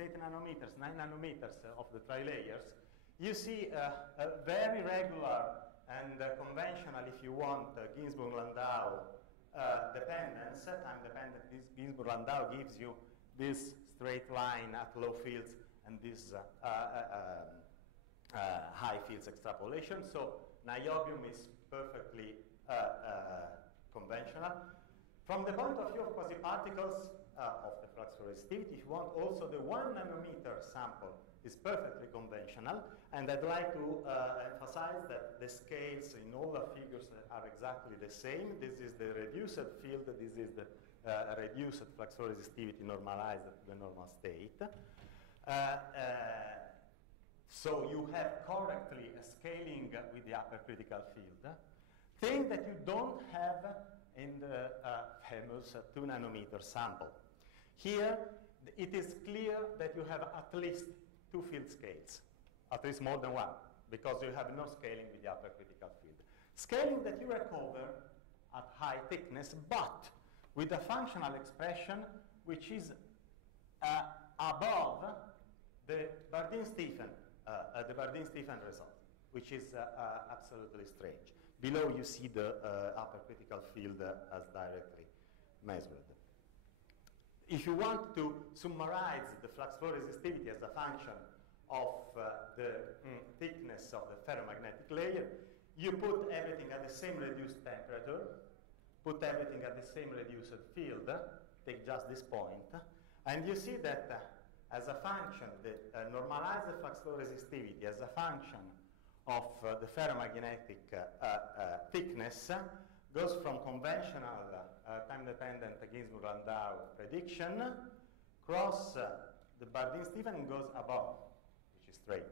8 nanometers, 9 nanometers of the trilayers, you see a very regular and conventional, if you want, Ginzburg-Landau dependence, time-dependent Ginzburg-Landau gives you this straight line at low fields and this high fields extrapolation. So niobium is perfectly conventional. From the point of view of quasi-particles of the flux resistivity, if you want, also the 1 nanometer sample is perfectly conventional. And I'd like to emphasize that the scales in all the figures are exactly the same. This is the reduced field. This is the reduced flux resistivity normalized to the normal state. So you have correctly a scaling with the upper critical field. Thing that you don't have in the famous 2 nanometer sample. Here, it is clear that you have at least 2 field scales, at least more than 1, because you have no scaling with the upper critical field. Scaling that you recover at high thickness, but with a functional expression which is above the Bardeen-Stephan result, which is absolutely strange. Below you see the upper critical field as directly measured. If you want to summarize the flux flow resistivity as a function of the thickness of the ferromagnetic layer, you put everything at the same reduced temperature, put everything at the same reduced field, take just this point, and you see that as a function, the normalized flux flow resistivity as a function of the ferromagnetic thickness goes from conventional time-dependent Ginzburg-Landau prediction, cross the Bardeen-Stephan and goes above, which is strange.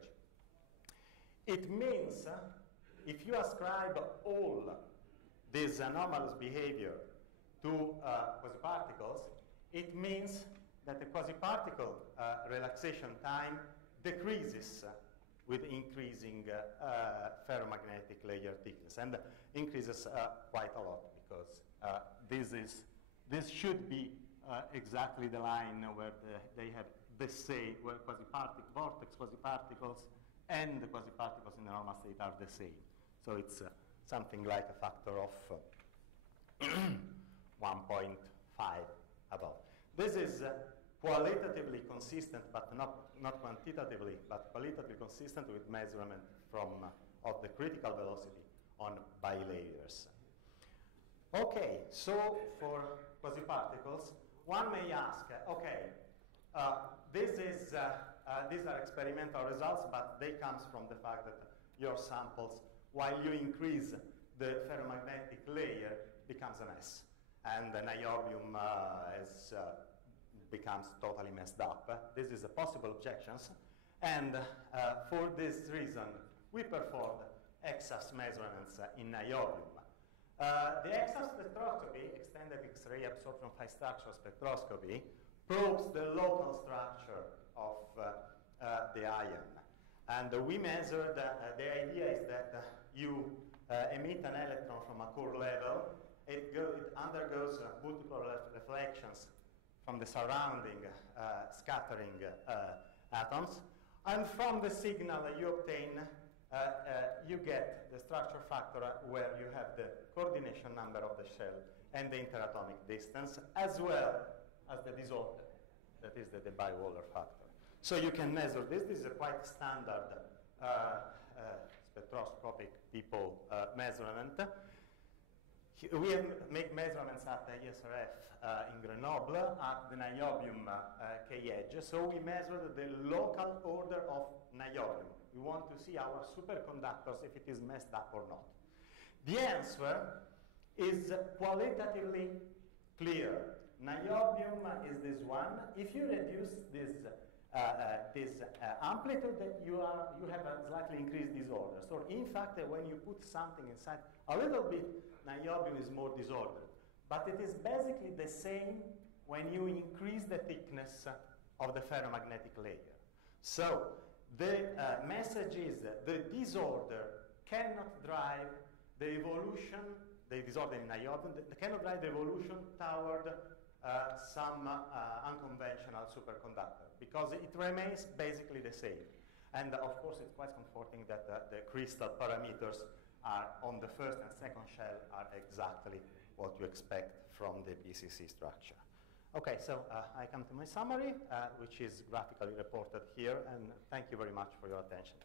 It means if you ascribe all this anomalous behavior to quasi-particles, it means that the quasi-particle relaxation time decreases with increasing ferromagnetic layer thickness, and increases quite a lot, because this should be exactly the line where they have the same, where vortex quasi-particles and the quasi-particles in the normal state are the same. So it's something like a factor of 1.5 above. This is qualitatively consistent, but not quantitatively, but qualitatively consistent with measurement of the critical velocity on bilayers. Okay, so for quasi-particles, one may ask, okay, these are experimental results, but they come from the fact that your samples, while you increase the ferromagnetic layer, becomes a mess, and the niobium becomes totally messed up. This is a possible objection, and for this reason, we performed EXAS measurements in niobium. The EXAS spectroscopy, extended X-ray absorption high structure spectroscopy, probes the local structure of the ion. And we measured, the idea is that you emit an electron from a core level, it undergoes multiple reflections from the surrounding scattering atoms, and from the signal you obtain, you get the structure factor where you have the coordination number of the shell and the interatomic distance, as well as the disorder, that is the Debye-Waller factor. So you can measure this. This is a quite standard spectroscopic people measurement. We make measurements at the ESRF in Grenoble at the niobium K edge. So we measured the local order of niobium. We want to see our superconductors, if it is messed up or not. The answer is qualitatively clear. Niobium is this one. If you reduce this amplitude, you have a slightly increased disorder. So in fact, when you put something inside, a little bit, niobium is more disordered. But it is basically the same when you increase the thickness of the ferromagnetic layer. So the message is that the disorder cannot drive the evolution, the disorder in niobium, cannot drive the evolution toward some unconventional superconductor, because it remains basically the same. And of course, it's quite comforting that the crystal parameters are on the first and second shell are exactly what you expect from the PCC structure. Okay, so I come to my summary, which is graphically reported here, and thank you very much for your attention.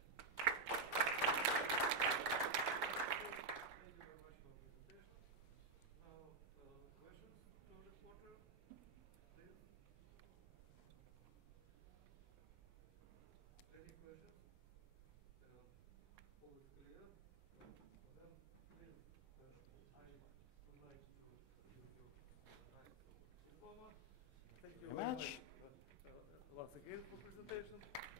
Thank you very much once again for presentation.